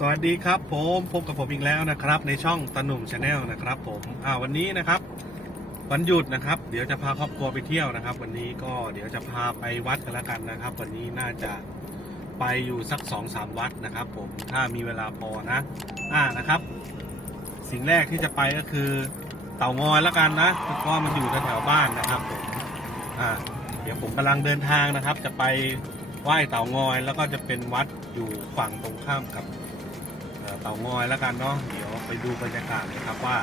สวัสดีครับผมพบกับผมอีกแล้วนะครับ ในช่องตะหนุ่มชาแนลนะครับ ผมอ่าวันนี้นะครับวันหยุดนะครับ เดี๋ยวจะพาครอบครัวไปเที่ยวนะครับ วันนี้ก็เดี๋ยวจะพาไปวัดกันล้วกันนะครับ วันนี้น่าจะไปอยู่สักสองสามวัดนะครับ ผมถ้ามีเวลาพอนะ อ่านะครับ สิ่งแรกที่จะไปก็คือเต่างอยล้วกันนะเพราะมันอยู่แถวๆบ้านนะครับผมอ่าเดี๋ยวผมกำลังเดินทางนะครับ จะไปไหว้เต่างอยแล้วก็จะเป็นวัดอยู่ฝั่งตรงข้ามกับ เต่างอยแล้วกันเนาะเดี๋ยวไปดูบรรยากาศเลยครับว่า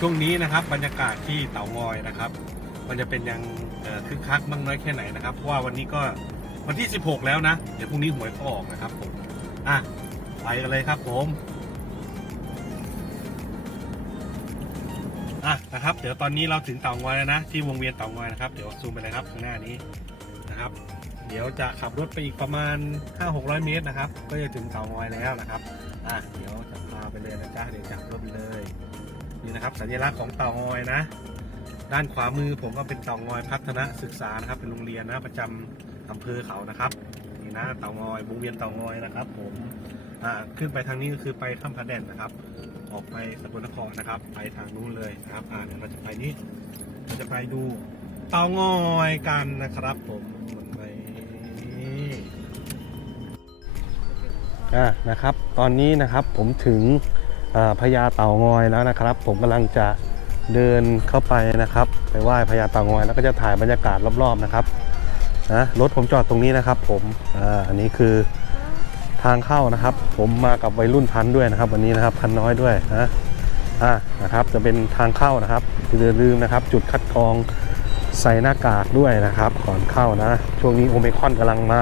ช่วงนี้นะครับบรรยากาศที่เต่างอยนะครับ มันจะเป็นยังคึกคักมากน้อยแค่ไหนนะครับเพราะว่าวันนี้ก็วันที่ 16 แล้วนะ เดี๋ยวพรุ่งนี้หวยก็ออกนะครับผมอะไปกันเลยครับผมอะนะครับ เดี๋ยวตอนนี้เราถึงเต่างอยแล้วนะที่วงเวียนเต่างอยนะครับเดี๋ยวซูมไปเลยครับข้างหน้านี้นะครับ เดี๋ยวจะขับรถไปอีกประมาณ 5-600 เมตรนะครับ ก็จะถึงเต่างอยแล้วนะครับ อะเดี๋ยวจะพาไปเลยนะจ๊ะเดี๋ยวจับรถไปเลย นี่นะครับ สัญลักษณ์ของเต่างอยนะ ด้านขวามือผมก็เป็นเต่างอยพัฒนศึกษานะครับ เป็นโรงเรียนนะประจำอำเภอเขานะครับนี่นะเต่างอยวงเวียนเต่างอยนะครับ ผมอ่าขึ้นไปทางนี้ก็คือไปข้ามพระแดนนะครับ ออกไปสกลนครนะครับ ไปทางนู้นเลยนะครับ อ่าเดี๋ยวเราจะไปนี่เราจะไปดูเตางอยกันนะครับ ผมไป อ่านะครับ ตอนนี้นะครับผมถึงพญาเต่างอยแล้วนะครับ ผมกำลังจะเดินเข้าไปนะครับ ไปไหว้พญาเต่างอยแล้วก็จะถ่ายบรรยากาศรอบๆนะครับนะรถผมจอดตรงนี้นะครับ ผมอ่าอันนี้คือทางเข้านะครับ ผมมากับวัยรุ่นพันด้วยนะครับ วันนี้นะครับพันน้อยด้วยนะอ่านะครับ จะเป็นทางเข้านะครับอย่าลืมนะครับ จุดคัดกรองใส่หน้ากากด้วยนะครับ ก่อนเข้านะ ช่วงนี้โอเมคอนกำลังมา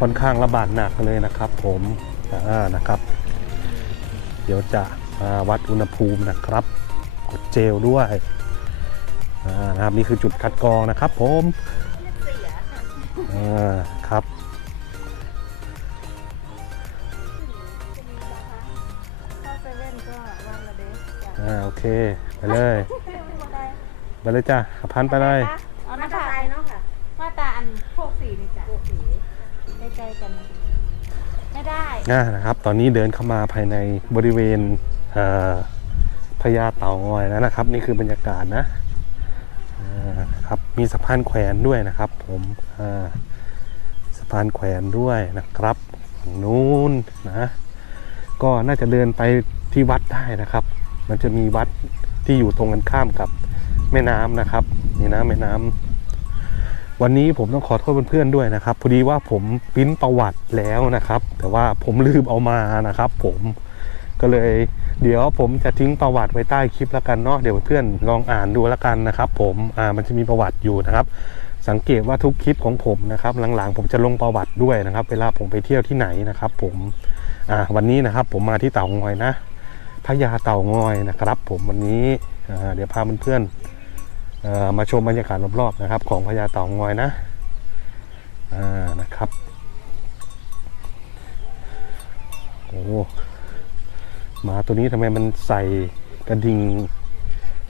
ค่อนข้างระบาดหนักเลยนะครับ ผมอ่านะครับ เดี๋ยวจะวัดอุณหภูมินะครับกดเจลด้วยนะครับนี่คือจุดคัดกรองนะครับ ผมอ่าครับอ่าโอเค ไปเลย ไปเลยจ้ะพันไปเลย เอาหน้าตาเนาะค่ะมาตราอันพวกสีนี่จ้ะพวกสีใกัน ไม่ได้อ่านะครับ ตอนนี้เดินเข้ามาภายในบริเวณเพญาเต่างอยแล้วนะครับ นี่คือบรรยากาศนะครับมีสะพานแขวนด้วยนะครับ ผมสะพานแขวนด้วยนะครับฝั่งนู้นนะก็น่าจะเดินไปที่วัดได้นะครับ มันจะมีวัดที่อยู่ตรงกันข้ามกับแม่น้ำนะครับนี่นะแม่น้ำ วันนี้ผมต้องขอโทษเพื่อนๆด้วยนะครับพอดีว่าผมปริ้นประวัติแล้วนะครับ แต่ว่าผมลืมเอามานะครับ ผมก็เลย เดี๋ยวผมจะทิ้งประวัติไว้ใต้คลิปแล้วกันเนาะเดี๋ยวเพื่อนลองอ่านดูแล้วกันนะครับ ผมอ่ามันจะมีประวัติอยู่นะครับ สังเกตว่าทุกคลิปของผมนะครับ หลังๆ ผมจะลงประวัติด้วยนะครับ เวลาผมไปเที่ยวที่ไหนนะครับ ผมอ่าวันนี้นะครับ ผมมาที่เต่างอยนะพญาเต่างอยนะครับ ผมวันนี้อ่าเดี๋ยวพาเพื่อนๆ มาชมบรรยากาศรอบๆนะครับ ของพญาเต่างอยนะอ่านะครับโอ้หมาตัวนี้ทำไมมันใส่กระดิ่ง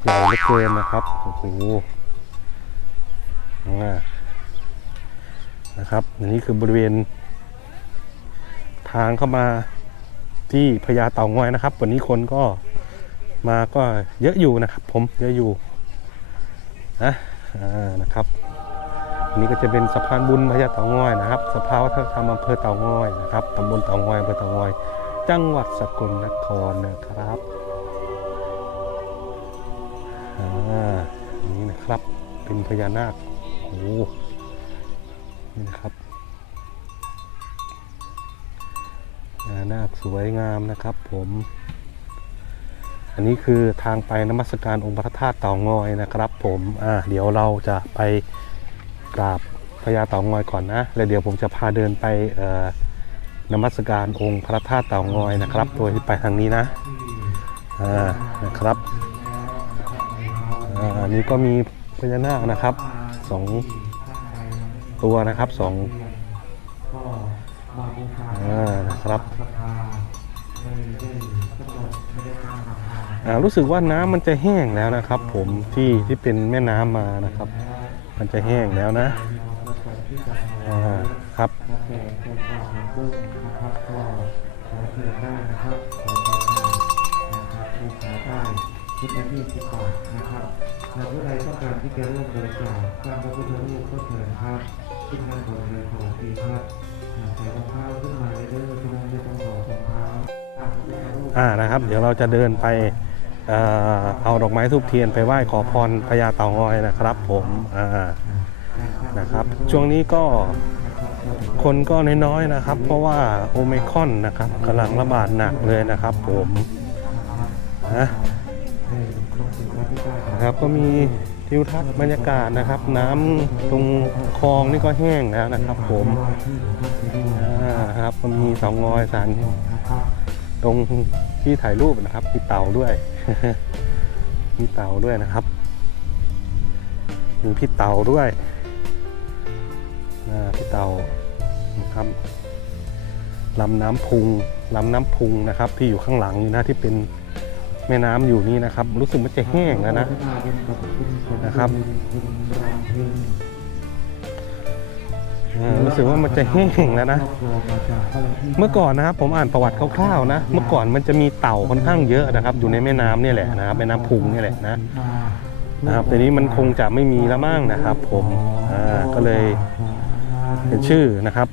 ใหญ่เหลือเกินนะครับโอ้โหอ่านะครับอันนี้คือบริเวณ ทางเข้ามาที่พญาเต่างอยนะครับ วันนี้คนก็มาก็เยอะอยู่นะครับ ผมเยอะอยู่ นะอ่านะครับนี่ก็จะเป็นสะพานบุญพญาเต่างอยนะครับ สภาวัฒนธรรมอำเภอเต่างอยนะครับตำบลเต่างอยอำเภอเต่างอย จังหวัดสกลนครนะครับอ่าอันนี้นะครับเป็นพญานาคโอ้โหนี่นะครับพญานาคสวยงามนะครับผม อันนี้คือทางไปนมัสการองค์พระธาตุเต่างอยนะครับ ผมอ่าเดี๋ยวเราจะไปกราบพญาเต่างอยก่อนนะแล้วเดี๋ยวผมจะพาเดินไปเอ่อนมัสการองค์พระธาตุเต่างอยนะครับโดยที่ไปทางนี้นะอ่านะครับอ่าอันนี้ก็มีพญานาคนะครับสองตัวนะครับสองอ่านะครับ อ่า รู้สึกว่าน้ำมันจะแห้งแล้วนะครับ ผมที่ที่เป็นแม่น้ำมานะครับ มันจะแห้งแล้วนะอ่าครับอเชิญได้นะครับขอเชิด้นะครับลูกค้าได้คิดละยี่สิบบาทนะครับหากผู้ใดต้องการที่จะร่วมบริจาคสร้างพระพุทธรูปก็เชิญครับขึ้นด้านบนเลยสวัสดีครับใส่รองเท้าขึ้นมาเลยเด้อทุกท่นไม่ต้องรอรองเท้าสร้างพระพุทธรูปอ่านะครับ เดี๋ยวเราจะเดินไป เอ่อเอาดอกไม้ทูบเทียนไปไหว้ขอพรพญาเต่างอยนะครับผมนะครับช่วงนี้ก็คนก็น้อยๆนะครับ เพราะว่าโอเมคอนนะครับกำลังระบาดหนักเลยนะครับผมนะนะครับก็มีทิวทัศน์บรรยากาศนะครับ น้ำตรงคลองนี่ก็แห้งแล้วนะครับผมอ่าครับก็มีเต่างอยสันตรงที่ถ่ายรูปนะครับมีเต่าด้วย มีเต่าด้วยนะครับ มีพี่เต่าด้วยอ่าพี่เต่านะครับลำน้ำพุงลำน้ำพุงนะครับ ที่อยู่ข้างหลังนี่นะที่เป็นแม่น้ำอยู่นี่นะครับ รู้สึกมันจะแห้งแล้วนะนะครับ รู้สึกว่ามันจะแห้งแล้วนะ เมื่อก่อนนะครับผมอ่านประวัติคร่าวๆนะ เมื่อก่อนมันจะมีเต่าค่อนข้างเยอะนะครับ อยู่ในแม่น้ำเนี่ยแหละนะครับแม่น้ำพุงเนี่ยแหละนะนะครับแต่นี้มันคงจะไม่มีแล้วมั้งนะครับ ผมอ่าก็เลยเป็นชื่อนะครับ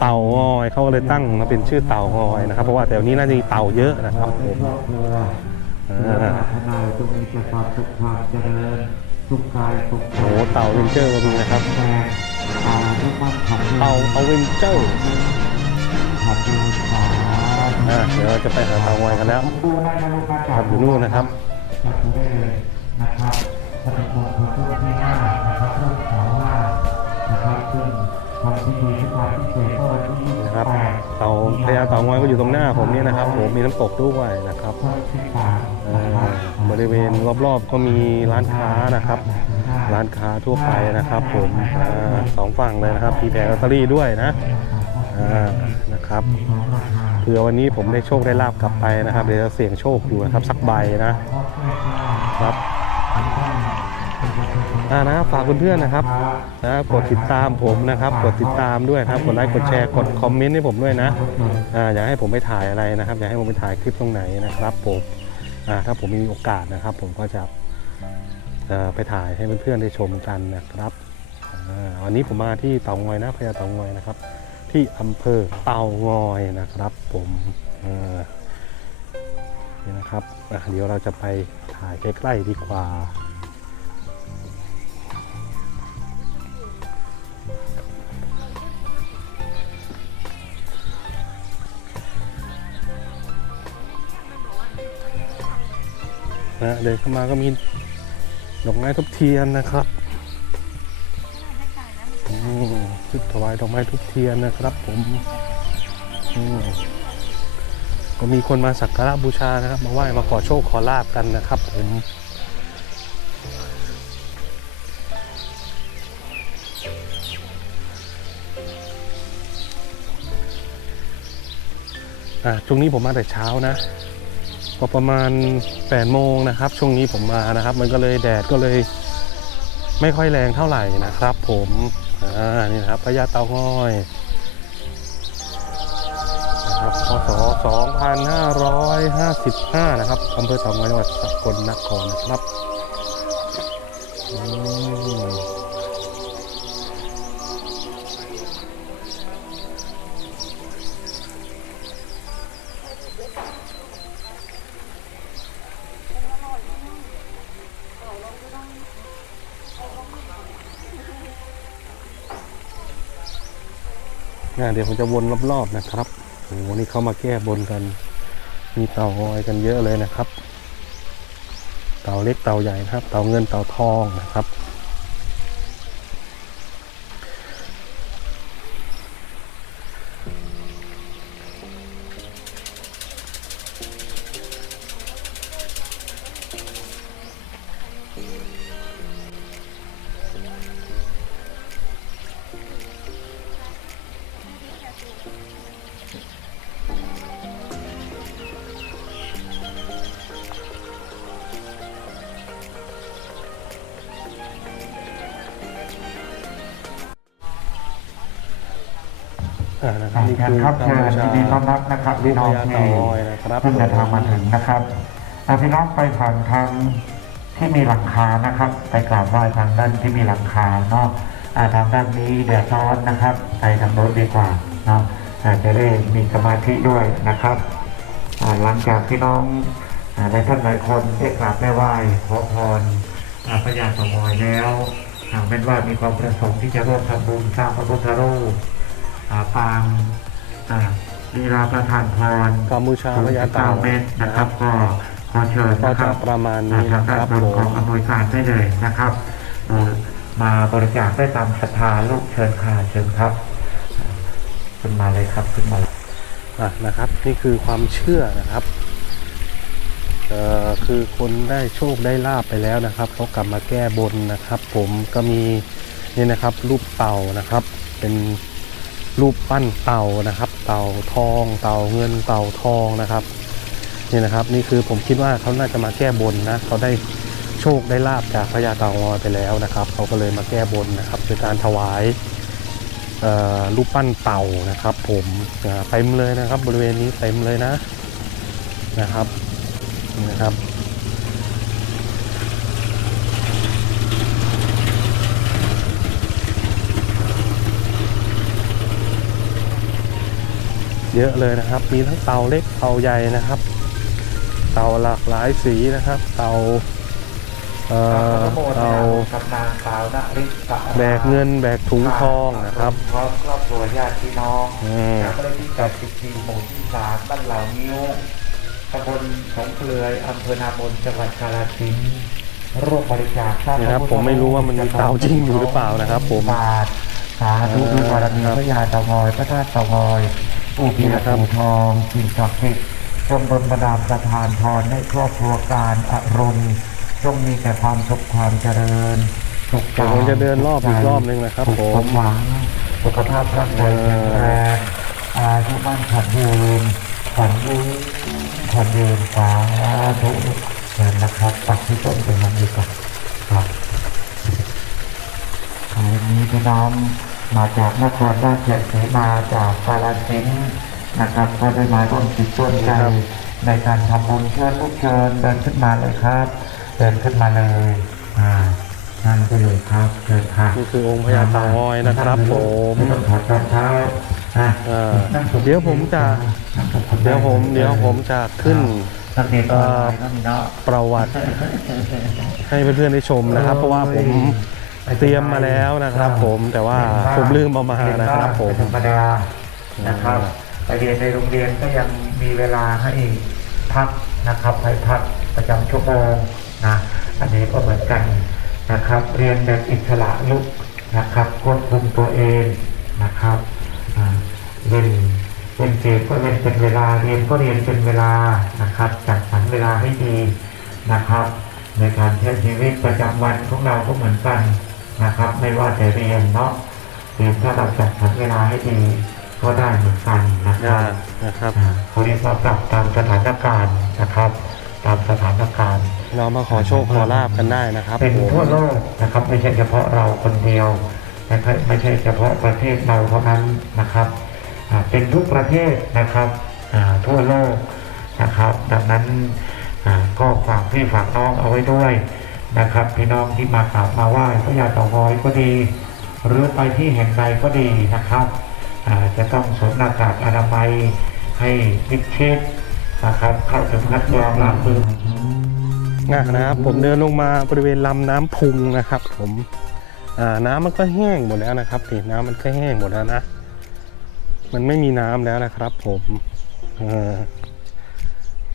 เต่างอยเขาก็เลยตั้งมาเป็นชื่อเต่างอยนะครับ เพราะว่าแถวนี้น่าจะมีเต่าเยอะนะครับผมอ่าทนายตรงนี้จะความสุขความเจริญสุขกายสุขใจโอ้โหเต่าเวนเจอร์ก็มีนะครับ เต่าเอาเวนเจอร์ขับดูขาอ่าเดี๋ยวเราจะไปหาเต่างอยกันแล้วดูได้นะลูกค้าครับอยู่นู่นนะครับจับดูได้เลยนะครับปฏิบัติตัวที่ห้านะครับเริ่มสาวห้านะครับซึ่งทำพิธีทุกวันพิเศษก็วันที่ยี่สิบนะครับแปดเต่าพญาเต่างอยก็อยู่ตรงหน้าผมเนี่ยนะครับผมมีน้ำตกด้วยนะครับวันที่สามอ่าบริเวณรอบๆก็มีร้านค้านะครับ ร้านค้าทั่วไปนะครับผมอาสองฝั่งเลยนะครับมีแผงลอตเตอรี่ด้วยนะอ่านะครับเผื่อวันนี้ผมได้โชคได้ลาบกลับไปนะครับเดี๋ยวจะเสี่ยงโชคอยู่นะครับสักใบนะครับอ่านะครับฝากเพื่อนๆนะครับนะกดติดตามผมนะครับ กดติดตามด้วยนะครับกดไลค์กดแชร์กดคอมเมนต์ให้ผมด้วยนะอ่าอยากให้ผมไปถ่ายอะไรนะครับ อยากให้ผมไปถ่ายคลิปตรงไหนนะครับผมอ่าถ้าผมมีโอกาสนะครับ ผมก็จะ เอ่อไปถ่ายให้เพื่อนๆได้ชมกันนะครับวันนี้ผมมาที่เตางอยนะพญาเตางอยนะครับ ที่อำเภอเตางอยนะครับผมนี่นะครับเดี๋ยวเราจะไปถ่ายใกล้ๆดีกว่านะเดินเข้ามาก็มี ดอกไม้ทุบเทียนนะครับอืมชุดถวายดอกไม้ทุบเทียนนะครับผมอืมก็มีคนมาสักการะบูชานะครับ มาไหว้มาขอโชคขอลาบกันนะครับ ผมอะช่วงนี้ผมมาแต่เช้านะ ก็ประมาณ8โมงนะครับ ช่วงนี้ผมมานะครับ มันก็เลยแดดก็เลย ไม่ค่อยแรงเท่าไหร่นะครับ ผมอ่านี่นะครับพญาเตาง้อยนะครับพศ2555 นะครับอำเภอเตางอยจังหวัดสกลนครนะครับ นะเดี๋ยวผมจะวนรอบๆนะครับโอ้นี่เขามาแก้บนกัน มีเต่างอยกันเยอะเลยนะครับ เต่าเล็กเต่าใหญ่นะครับ เต่าเงินเต่าทองนะครับ นะครับนี่เชิคืญอครับกัมเชิพูญชายินดีต้อนรับนะครับรูปพี่น้องพญาที่เต่างอยนะครับเพิ่งเดินทางมาถึงนะครับอ่าพี่น้องไปผ่านทางที่มีหลังคานะครับ ไปกราบไหว้ทางด้านที่มีหลังคาเนาะอ่าทางด้านนี้แดดร้อนนะครับ ไปทางโน้นดีกว่าเนาะอ่าจะได้มีสมาธิด้วยนะครับอ่าหลังจากพี่น้องอ่าในท่านหลายคนได้กราบได้ไหว้ขอพรอ่าพระยาเต่างอยแล้วหากแม้นว่ามีความประสงค์ที่จะร่วมทำบุญสร้างพระพุทธรูปอ่า ปางอ่าลีลาประทานพรกัมพูชาพญาเต่าเมตรนะครับ ก็ขอเชิญก็นะคจะรับประมาณอ่านี้ทานะงคด้านรับบนผของมอำนวยการได้เลยนะครับเอ่อมาบริจาคได้ตามศรัทธาลูกเชิญค่ะเชิญครับ ขึ้นมาเลยครับขึ้นมาอะนะครับ นี่คือความเชื่อนะครับเอ่อคือคนได้โชคได้ลาบไปแล้วนะครับเขากลับมาแก้บนนะครับ ผมก็มีนี่นะครับรูปเต่านะครับ เป็น รูปปั้นเต่านะครับ เต่าทอง เต่าเงินเต่าทองนะครับนี่นะครับ นี่คือผมคิดว่าเขาน่าจะมาแก้บนนะเขาได้โชคได้ลาบจากพญาเต่างอยไปแล้วนะครับเขาก็เลยมาแก้บนนะครับโดยการถวายรูปปั้นเต่านะครับ ผมเต็มเลยนะครับ บริเวณนี้เต็มเลยนะนะครับนะครับ เยอะเลยนะครับ มีทั้งเตาเล็กเตาใหญ่นะครับ เตาหลากหลายสีนะครับ เตาเอ่อเตากับนางสาวนริศแบกเงินแบกถุงทองนะครับพร้อมครอบครัวญาติพี่น้องอืมจากเลขที่84หมู่ที่3บ้านเหล่านิ้วตำบลสงเกลือยอำเภอนามนจังหวัดกาฬสินธุ์ร่วมบริจาคสร้างนี่ครับ ผมไม่รู้ว่ามันมีเตาจริงอยู่หรือเปล่านะครับ ผมบาทสาธุบารมีพระยาเตางอยพระธาตุเตางอย ปู่พิยาภูทองสิ่งศักดิ์สิทธิ์จงบนบดาลประทานพรให้ครอบครัวการอรุณจงมีแต่ความสุขความเจริญสุขเดี๋ยวผมจะเดินรอบอีกรอบหนึ่งนะครับสุขผสมมหวังสุขภาพร่างกายแข็งแรงอายุมั่นขวัญยืนขวัญยืนขวัญยืนสาธุเชิญนะครับปักที่ต้นเป็นมันดีกว่าครับวันนี้พี่น้อง มาจากนครราชสีมาจากกาฬสินธุ์นะครับก็ได้มาร่วมจิตร่วมใจในการทำบุญเชิญลูกเชิญเดินขึ้นมาเลยครับ เดินขึ้นมาเลยอ่านั่นไปเลยครับเชิญค่ะนี่คือองค์พญาเต่างอยนะครับผมไม่ต้องถอดรองเท้าอะเอ่อเดี๋ยวผมจะเดี๋ยวผมเดี๋ยวผมจะขึ้นนักเรียนออนไลน์ก็มีเนาะประวัติให้เพื่อนๆได้ชมนะครับ เพราะว่าผม เตรียมมาแล้วนะครับ ผมแต่ว่าผมลืมเอามานะครับผมธรรมดานะครับไปเรียนในโรงเรียนก็ยังมีเวลาให้พักนะครับให้พักประจำชั่วโมงนะอันนี้ก็เหมือนกันนะครับ เรียนแบบอิสระลุกนะครับควบคุมตัวเองนะครับอ่าเล่นเล่นเกมก็เล่นเป็นเวลาเรียนก็เรียนเป็นเวลานะครับจัดสรรเวลาให้ดีนะครับ ในการใช้ชีวิตประจำวันของเราก็เหมือนกัน นะครับ ไม่ว่าจะเรียนเนาะเรียนถ้าเราจัดสรรเวลาให้ดีก็ได้เหมือนกันนะครัอ่าบนะครับอ่าเขาเรียกว่าปรับตามสถานการณ์นะครับ ตามสถานการณ์ เรามาขอโชคขอลาบกันได้นะครับ เป็นผมทั่วโลกนะครับ ไม่ใช่เฉพาะเราคนเดียวนะครับไม่ใช่เฉพาะประเทศเราเท่านั้นนะครับอ่าเป็นทุกประเทศนะครับอ่าทั่วโลกนะครับ ดังนั้นอ่าก็ฝากพี่ฝากน้องเอาไว้ด้วย นะครับ พี่น้องที่มากราบมาไหว้พระยาเต่างอยก็ดี หรือไปที่แห่งใดก็ดีนะครับจะต้องสวมหน้ากากอนามัยให้มิดชิดนะครับเข้าถึงคัดกรองล้างมือนะครับผมเดินลงมาบริเวณลำน้ำพุงนะครับ ผมน้ำมันก็แห้งหมดแล้วนะครับนี่น้ำมันก็แห้งหมดแล้วนะมันไม่มีน้ำแล้วนะครับ ผม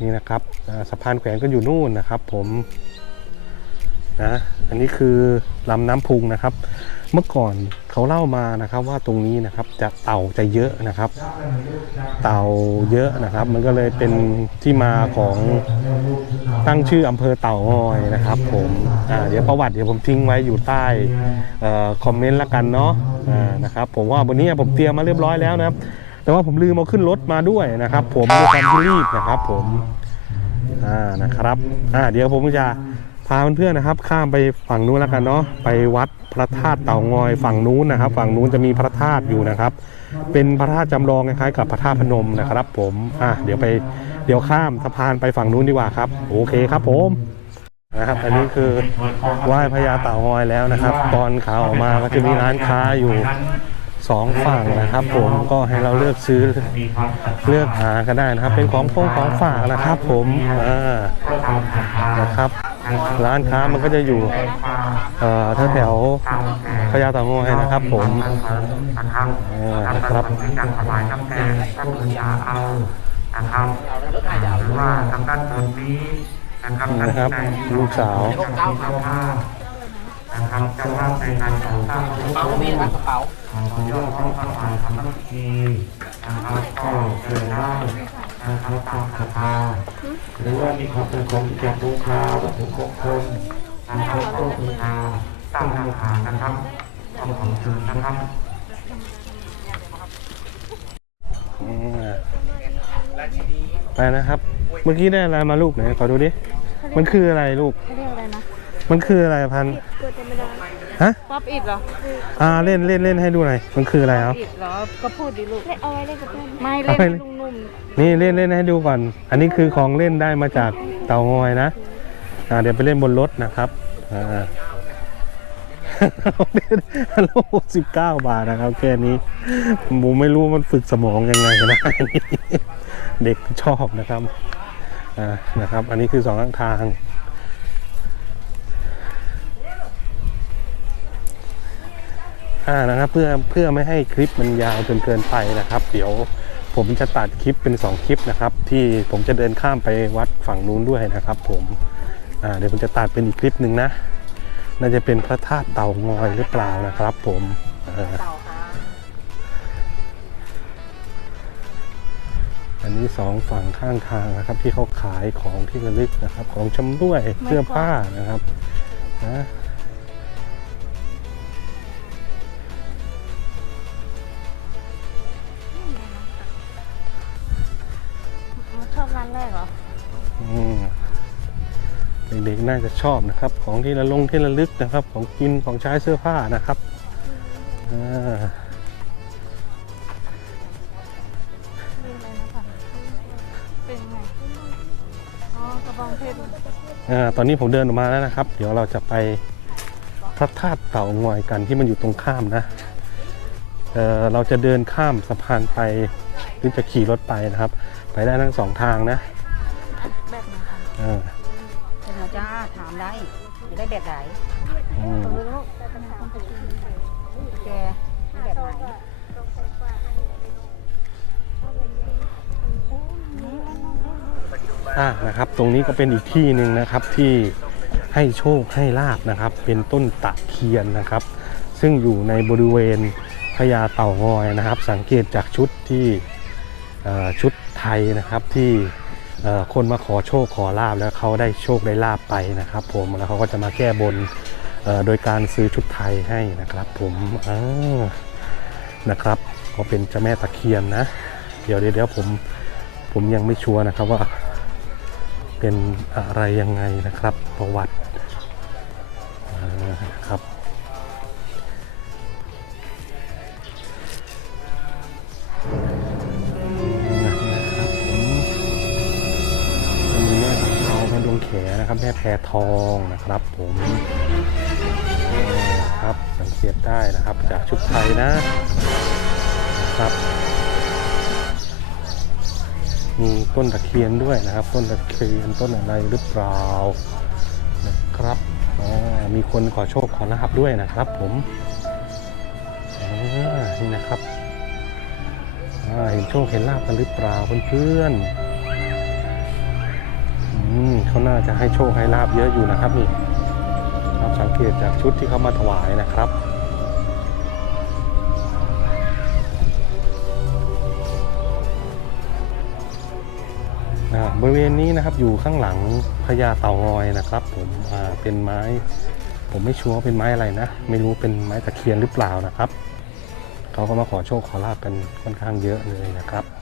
นี่นะครับสะพานแขวนก็อยู่นู่นนะครับ ผม นะอันนี้คือลำน้ำพุงนะครับ เมื่อก่อนเขาเล่ามานะครับว่าตรงนี้นะครับจะเต่าจะเยอะนะครับ เต่าเยอะนะครับ มันก็เลยเป็นที่มาของตั้งชื่ออำเภอเต่างอยนะครับผมเดี๋ยวประวัติเดี๋ยวผมทิ้งไว้อยู่ใต้คอมเมนต์ละกันเนาะนะครับผมว่าวันนี้ผมเตรียมมาเรียบร้อยแล้วนะครับ แต่ว่าผมลืมเอาขึ้นรถมาด้วยนะครับ ผมด้วยความรีบนะครับ ผมอ่านะครับอ่าเดี๋ยวผมจะ พาเพื่อนๆนะครับ ข้ามไปฝั่งนู้นแล้วกันเนาะไปวัดพระธาตุเต่างอยฝั่งนู้นนะครับ ฝั่งนู้นจะมีพระธาตุอยู่นะครับ เป็นพระธาตุจำลองคล้ายๆกับพระธาตุพนมนะครับ ผมอะเดี๋ยวไปเดี๋ยวข้ามสะพานไปฝั่งนู้นดีกว่าครับ โอเคครับผมนะครับอันนี้คือไหว้พญาเต่างอยแล้วนะครับ ตอนขาออกมาก็จะมีร้านค้าอยู่สองฝั่งนะครับ ผมก็ให้เราเลือกซื้อเลือกหากันได้นะครับ เป็นของพงของฝากนะครับ ผมอ่านะครับ ร้านค้ามันก็จะอยู่เอ่อแถวๆพญาเต่างอยนะครับ ผมอ่านะครับการถวายน้ำแดงท่านยาเอานะครับหรือว่าทางด้านบนนี้นะครับนี่นะครับลูกสาวนะครับเจ้าภาพในงานของสร้างพระพุทธรูปของยอดพระมหาธรรมกีนะครับก็เชิญได้ นะครับตามศรัทธาหรือว่ามีความประสงค์ที่จะบูชาวัตถุมงคลนะครับก็บูชาตั้งราคานะครับก็ของเชิญนะครับอ่าไปนะครับ เมื่อกี้ได้อะไรมาลูกไหนขอดูดิ มันคืออะไรลูก มันคืออะไรพันเกิดจะไม่ได้ ฮะป๊อปอิดเหรออ่าเล่นเล่นเล่นให้ดูหน่อยมันคืออะไรครับอิดเหรอก็พูดดิลูกเอาไว้เล่นกับเพื่อนไม่เอาเล่นไว้นุ่มนี่เล่นเล่นให้ดูก่อน อันนี้คือของเล่นได้มาจากเตางอยนะอ่าเดี๋ยวไปเล่นบนรถนะครับอ่าฮัลโหลสิบเก้าบาทนะครับแค่นี้ผมไม่รู้มันฝึกสมองยังไงนะเด็กชอบนะครับอ่านะครับ อันนี้คือสองข้างทางานะครับ เพื่อเพื่อไม่ให้คลิปมันยาวจนเกินไปนะครับ เดี๋ยวผมจะตัดคลิปเป็น 2 คลิปนะครับ ที่ผมจะเดินข้ามไปวัดฝั่งนู้นด้วยนะครับ ผมเดี๋ยวผมจะตัดเป็นอีกคลิปหนึ่งนะน่าจะเป็นพระธาตุเต่างอยหรือเปล่านะครับ ผมอันนี้สองฝั่งข้างทางนะครับ ที่เขาขายของที่ระลึกนะครับ ของชำร่วยเสื้อผ้านะครับนะ ด็กๆน่าจะชอบนะครับ ของที่ระลงที่ระลึกนะครับ ของกินของใช้เสื้อผ้านะครับอ่าเรียกอะไรนะคะเป็นไงอ๋อกระบองเพชรอ่าตอนนี้ผมเดินออกมาแล้วนะครับ เดี๋ยวเราจะไปพระธาตุเต่างอยกันที่มันอยู่ตรงข้ามนะเออเราจะเดินข้ามสะพานไปหรือจะขี่รถไปนะครับ ไปได้ทั้งสองทางนะแบบไหนคะอ่าเป็นไง จ้าถามได้จะได้แบบไหนอืมเออลูกแต่เคนไปกินแบบไหนอ่านะครับ ตรงนี้ก็เป็นอีกที่หนึ่งนะครับที่ให้โชคให้ลาบนะครับ เป็นต้นตะเคียนนะครับ ซึ่งอยู่ในบริเวณพญาเต่างอยนะครับ สังเกตจากชุดที่ชุดไทยนะครับที่ คนมาขอโชคขอลาบแล้วเขาได้โชคได้ลาบไปนะครับ ผมแล้วเขาก็จะมาแก้บนโดยการซื้อชุดไทยให้นะครับ ผมนะครับก็เป็นเจ้าแม่ตะเคียนนะเดี๋ยวเดี๋ยวเดี๋ยวผมผมยังไม่ชัวร์นะครับว่าเป็นอะไรยังไงนะครับประวัติ ทองนะครับผมอ่าครับสังเกตได้นะครับจากชุดไทยนะครับ มีต้นตะเคียนด้วยนะครับ ต้นตะเคียนต้นอะไรหรือเปล่านะครับอ่ามีคนขอโชคขอลาบด้วยนะครับผมอ่านี่นะครับเห็นโชคเห็นลาบกันหรือเปล่าเพื่อนๆ มเขาน่าจะให้โชคให้ลาบเยอะอยู่นะครับนี่ครับสังเกตจากชุดที่เขามาถวายนะครับบริเวณนี้นะครับอยู่ข้างหลังพญาเต่างอยนะครับ ผมเป็นไม้ ผมไม่ชัวร์ว่าเป็นไม้อะไรนะ ไม่รู้เป็นไม้ตะเคียนหรือเปล่านะครับเขาก็มาขอโชคขอลาบกันค่อนข้างเยอะเลยนะครับ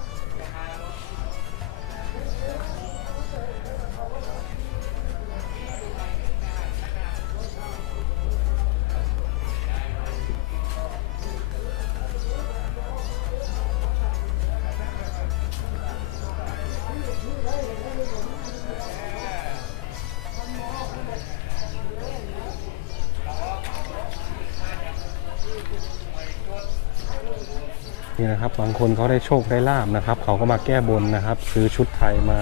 ครับบางคนเขาได้โชคได้ลาบนะครับ เขาก็มาแก้บนนะครับ ซื้อชุดไทยมา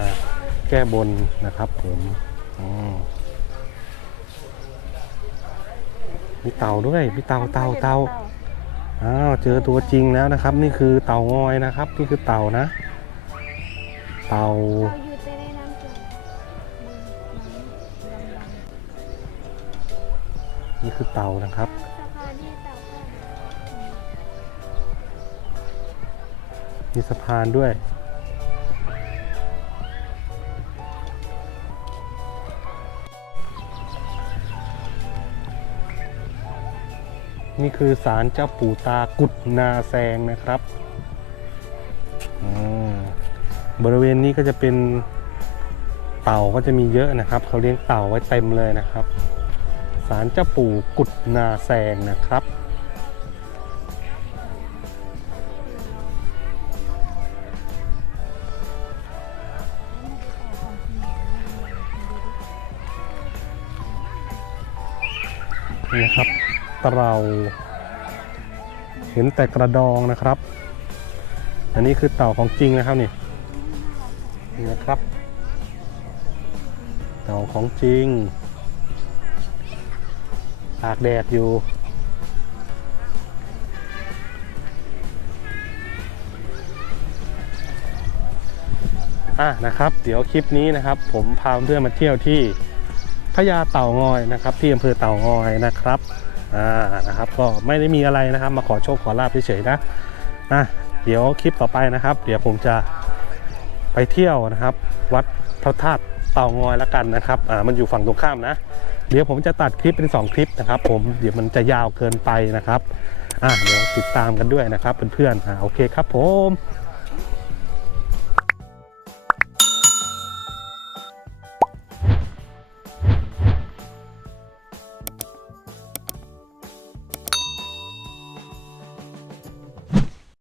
แก้บนนะครับผมอืมมีเต่าด้วยมีเต่าเต่าเต่าอ้าวเจอตัวจริงแล้วนะครับ นี่คือเต่างอยนะครับ นี่คือเต่านะ เต่านี่คือเต่านะครับ มีสะพานด้วย นี่คือศาลเจ้าปู่ตากุดนาแซงนะครับอ่าบริเวณนี้ก็จะเป็นเต่าก็จะมีเยอะนะครับ เขาเลี้ยงเต่าไว้เต็มเลยนะครับศาลเจ้าปู่กุดนาแซงนะครับ เต่าเห็นแต่กระดองนะครับ อันนี้คือเต่าของจริงนะครับนี่นี่นะครับ เต่าของจริงตากแดดอยู่อะนะครับ เดี๋ยวคลิปนี้นะครับ ผมพาเพื่อนมาเที่ยวที่พญาเต่างอยนะครับ ที่อำเภอเต่างอยนะครับ อ่านะครับ ก็ไม่ได้มีอะไรนะครับ มาขอโชคขอลาบเฉยๆนะอะเดี๋ยวคลิปต่อไปนะครับ เดี๋ยวผมจะไปเที่ยวนะครับ วัดพระธาตุเต่างอยล้วกันนะครับอ่ามันอยู่ฝั่งตรงข้ามนะ เดี๋ยวผมจะตัดคลิปเป็น 2 คลิปนะครับ ผมเดี๋ยวมันจะยาวเกินไปนะครับอะเดี๋ยวติดตามกันด้วยนะครับเพื่อนๆอ่าโอเคครับผม